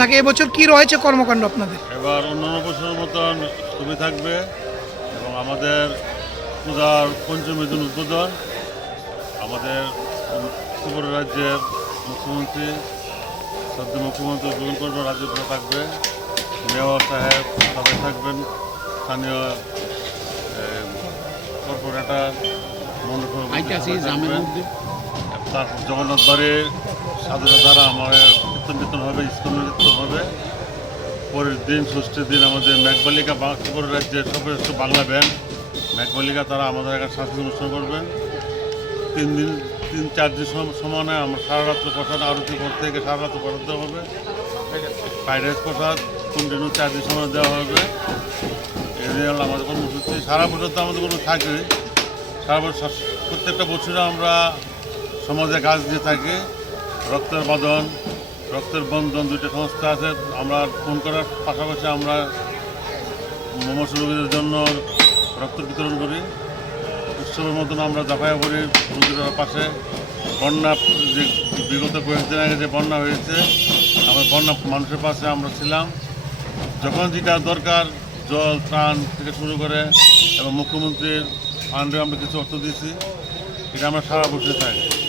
থাকে, এবছর কি রয়েছে কর্মকাণ্ড আপনাদের? এবার অন্যান্য বছরের মতন ছবি থাকবে এবং আমাদের পূজার পঞ্চমী দিন উদ্বোধন। আমাদের ত্রিপুরা রাজ্যের মুখ্যমন্ত্রী সদ্য মুখ্যমন্ত্রী উদ্বোধন করবে রাজ্যগুলো থাকবে। মেয়র সাহেব সবাই থাকবেন, স্থানীয় কর্পোরেটর তারপর জগন্নাথ বাড়ির সাধুরা দ্বারা আমার কীর্তন কীর্তন হবে ইস্কন নৃত্য হবে। পরের দিন ষষ্ঠীর দিন আমাদের মেঘবালিকা বা- ত্রিপুরা রাজ্যের সর্বশ্রেষ্ঠ বাংলা ব্যান্ড। মেঘবালিকা তারা আমাদের এখানে সাংস্কৃতিক অনুষ্ঠান করবেন। তিন দিন তিন চার দিন সম- সমানে আমরা সারা রাত্র প্রসাদ আরতি করতে থেকে সারা রাত্র প্রসাদ দেওয়া হবে। ফ্রাইড রাইস প্রসাদ কন্টিনিউ চার দিন সময় দেওয়া হবে। সারা বছর তো আমাদের কোনো থাকে সারা বছর প্রত্যেকটা বছরে আমরা সমাজে কাজ দিয়ে থাকি। রক্তের বাঁধন রক্তের বন্ধন দুইটা সংস্থা আছে। আমরা ফোন করার পাশাপাশি আমরা মমস রোগীদের জন্য রক্ত বিতরণ করি। উৎসবের মতন আমরা জাফাইয়া করি রোগীদের পাশে। বন্যা যে বিগত কয়েকদিন আগে যে বন্যা হয়েছে, আমরা বন্যা মানুষের পাশে আমরা ছিলাম। যখন যেটা দরকার জল, ত্রাণ থেকে শুরু করে এবং মুখ্যমন্ত্রীর আন্ডারে আমরা কিছু অর্থ দিয়েছি এটা আমরা সারা বছর থাকি